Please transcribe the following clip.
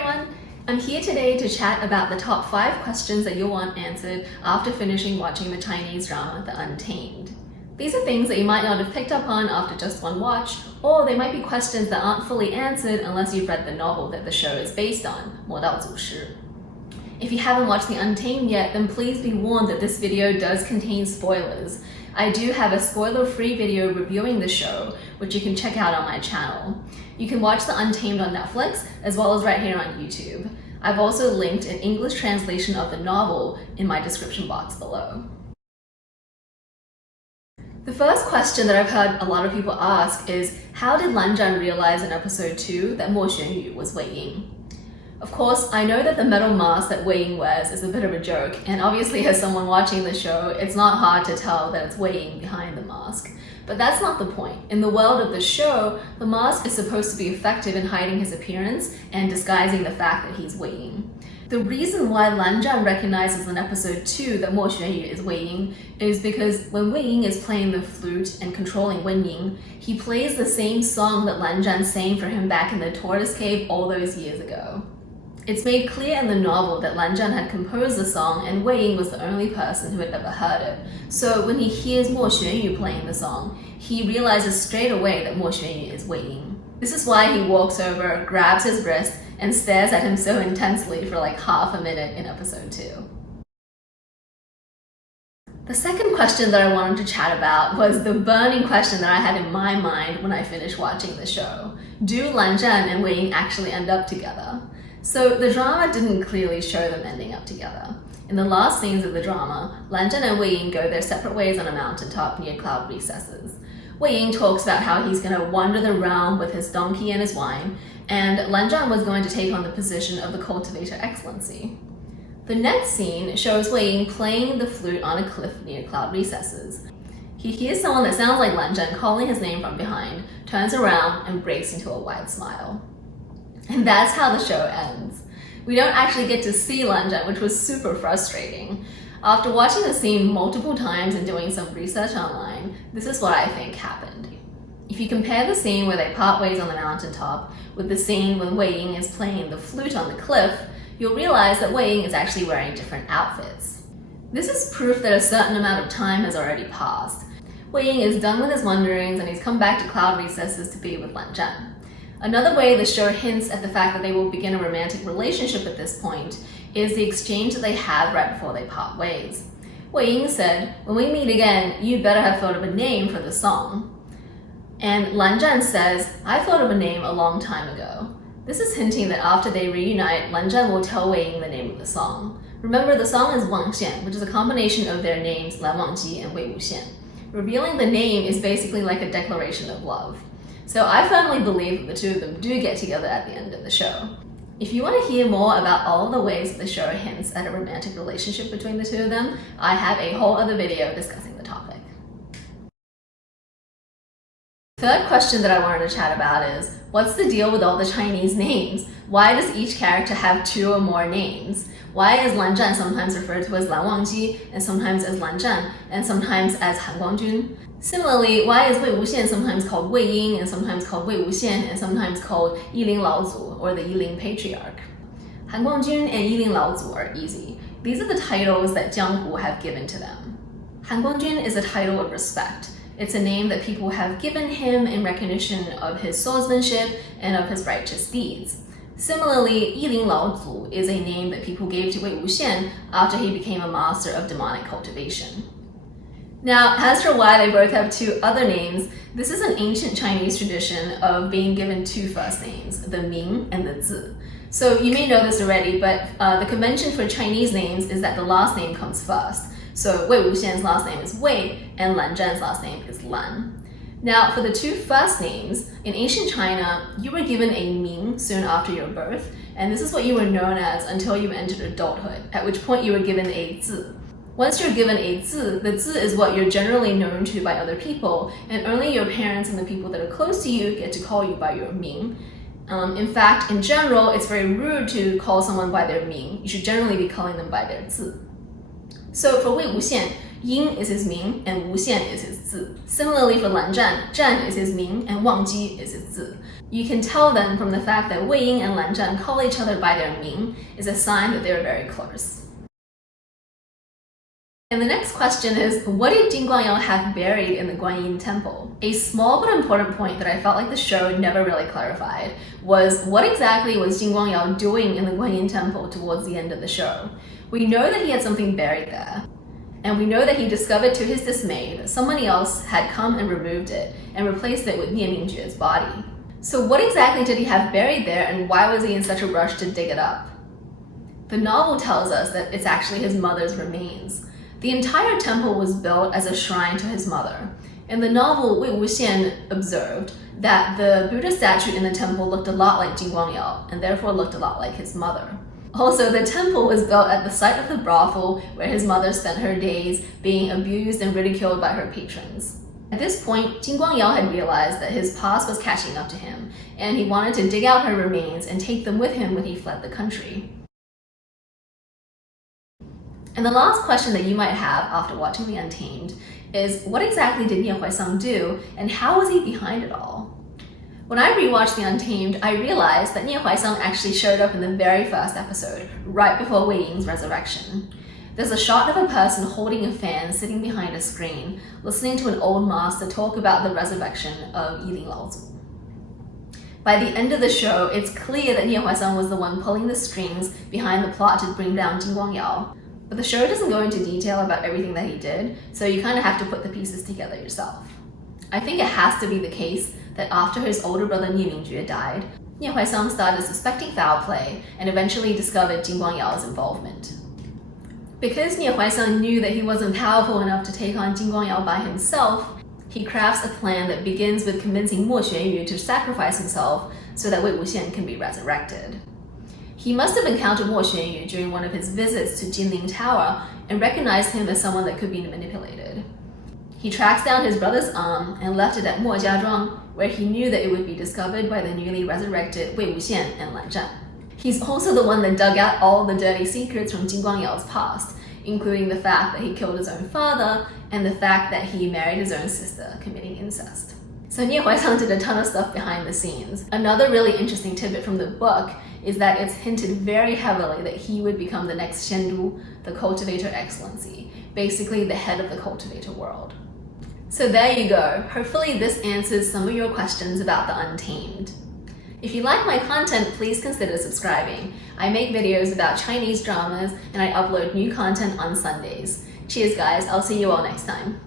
everyone! I'm here today to chat about the top 5 questions that you'll want answered after finishing watching the Chinese drama The Untamed. These are things that you might not have picked up on after just one watch, or they might be questions that aren't fully answered unless you've read the novel that the show is based on, Mo Dao Zu Shi. If you haven't watched The Untamed yet, then please be warned that this video does contain spoilers. I do have a spoiler-free video reviewing the show, which you can check out on my channel. You can watch The Untamed on Netflix, as well as right here on YouTube. I've also linked an English translation of the novel in my description box below. The first question that I've heard a lot of people ask is, how did Lanzhan realize in episode 2 that Mo Xuanyu was Weiying? Of course, I know that the metal mask that Weiying wears is a bit of a joke, and obviously as someone watching the show, it's not hard to tell that it's Weiying behind the mask. But that's not the point. In the world of the show, the mask is supposed to be effective in hiding his appearance and disguising the fact that he's Weiying. The reason why Lanzhan recognizes in episode 2 that Mo Xuanyu is Weiying is because when Weiying is playing the flute and controlling Wenying, he plays the same song that Lanzhan sang for him back in the tortoise cave all those years ago. It's made clear in the novel that Lanzhan had composed the song and Weiying was the only person who had ever heard it. So when he hears Mo Xuanyu playing the song, he realizes straight away that Mo Xuanyu is Weiying. This is why he walks over, grabs his wrist, and stares at him so intensely for like half a minute in episode 2. The second question that I wanted to chat about was the burning question that I had in my mind when I finished watching the show. Do Lanzhan and Weiying actually end up together? So the drama didn't clearly show them ending up together. In the last scenes of the drama, Lanzhan and Weiying go their separate ways on a mountaintop near cloud recesses. Weiying talks about how he's going to wander the realm with his donkey and his wine, and Lanzhan was going to take on the position of the cultivator excellency. The next scene shows Weiying playing the flute on a cliff near cloud recesses. He hears someone that sounds like Lanzhan calling his name from behind, turns around, and breaks into a wide smile. And that's how the show ends. We don't actually get to see Lanzhan, which was super frustrating. After watching the scene multiple times and doing some research online, this is what I think happened. If you compare the scene where they part ways on the mountaintop with the scene when Weiying is playing the flute on the cliff, you'll realize that Weiying is actually wearing different outfits. This is proof that a certain amount of time has already passed. Weiying is done with his wanderings and he's come back to cloud recesses to be with Lanzhan. Another way the show hints at the fact that they will begin a romantic relationship at this point is the exchange that they had right before they part ways. Weiying said, "When we meet again, you better have thought of a name for the song." And Lanzhan says, "I thought of a name a long time ago." This is hinting that after they reunite, Lanzhan will tell Weiying the name of the song. Remember, the song is Wangxian, which is a combination of their names Lanwangji and Weiwuxian. Revealing the name is basically like a declaration of love. So I firmly believe that the two of them do get together at the end of the show. If you want to hear more about all of the ways that the show hints at a romantic relationship between the two of them, I have a whole other video discussing the topic. The third question that I wanted to chat about is, what's the deal with all the Chinese names? Why does each character have 2 or more names? Why is Lanzhan sometimes referred to as Lan Wangji, and sometimes as Lanzhan, and sometimes as Han Guangjun? Similarly, why is Wei Wuxian sometimes called Weiying, and sometimes called Wei Wuxian, and sometimes called Yiling Laozu, or the Yiling Patriarch? Han Guangjun and Yiling Laozu are easy. These are the titles that Jianghu have given to them. Han Guangjun is a title of respect. It's a name that people have given him in recognition of his swordsmanship and of his righteous deeds. Similarly, Yiling Laozu is a name that people gave to Wei Wuxian after he became a master of demonic cultivation. Now, as for why they both have 2 other names, this is an ancient Chinese tradition of being given 2 first names, the Ming and the Zi. So you may know this already, but the convention for Chinese names is that the last name comes first. So Wei Wuxian's last name is Wei, and Lanzhan's last name is Lan. Now, for the 2 first names, in ancient China, you were given a Ming soon after your birth, and this is what you were known as until you entered adulthood, at which point you were given a Zi. Once you're given a Zi, the Zi is what you're generally known to by other people, and only your parents and the people that are close to you get to call you by your Ming. In fact, in general, it's very rude to call someone by their Ming. You should generally be calling them by their Zi. So for Wei Wuxian, Ying is his Ming, and Wuxian is his Zi. Similarly for Lanzhan, Zhan is his Ming, and Wangji is his Zi. You can tell then from the fact that Weiying and Lanzhan call each other by their Ming is a sign that they're very close. And the next question is, what did Jin Guangyao have buried in the Guanyin Temple? A small but important point that I felt like the show never really clarified was what exactly was Jin Guangyao doing in the Guanyin Temple towards the end of the show? We know that he had something buried there, and we know that he discovered to his dismay that somebody else had come and removed it and replaced it with Nie Mingjue's body. So what exactly did he have buried there, and why was he in such a rush to dig it up? The novel tells us that it's actually his mother's remains. The entire temple was built as a shrine to his mother. In the novel, Wei Wuxian observed that the Buddha statue in the temple looked a lot like Jin Guangyao, and therefore looked a lot like his mother. Also, the temple was built at the site of the brothel where his mother spent her days being abused and ridiculed by her patrons. At this point, Jin Guangyao had realized that his past was catching up to him, and he wanted to dig out her remains and take them with him when he fled the country. And the last question that you might have after watching The Untamed is, what exactly did Nie Huaisang do, and how was he behind it all? When I rewatched The Untamed, I realized that Nie Huaisang actually showed up in the very first episode, right before Wei Ying's resurrection. There's a shot of a person holding a fan sitting behind a screen, listening to an old master talk about the resurrection of Yiling Laozu. By the end of the show, it's clear that Nie Huaisang was the one pulling the strings behind the plot to bring down Jin Guangyao. But the show doesn't go into detail about everything that he did, so you kind of have to put the pieces together yourself. I think it has to be the case that after his older brother Nie Mingjue died, Nie Huaisang started suspecting foul play and eventually discovered Jin Guangyao's involvement. Because Nie Huaisang knew that he wasn't powerful enough to take on Jin Guangyao by himself, he crafts a plan that begins with convincing Mo Xuanyu to sacrifice himself so that Wei Wuxian can be resurrected. He must have encountered Mo Xuanyu during one of his visits to Jinling Tower and recognized him as someone that could be manipulated. He tracks down his brother's arm and left it at Mo Jiazhuang, where he knew that it would be discovered by the newly resurrected Wei Wuxian and Lanzhan. He's also the one that dug out all the dirty secrets from Jin Guangyao's past, including the fact that he killed his own father and the fact that he married his own sister, committing incest. So Nie Huaisang did a ton of stuff behind the scenes. Another really interesting tidbit from the book is that it's hinted very heavily that he would become the next Shendu, the cultivator excellency, basically the head of the cultivator world. So there you go. Hopefully this answers some of your questions about The Untamed. If you like my content, please consider subscribing. I make videos about Chinese dramas and I upload new content on Sundays. Cheers guys, I'll see you all next time.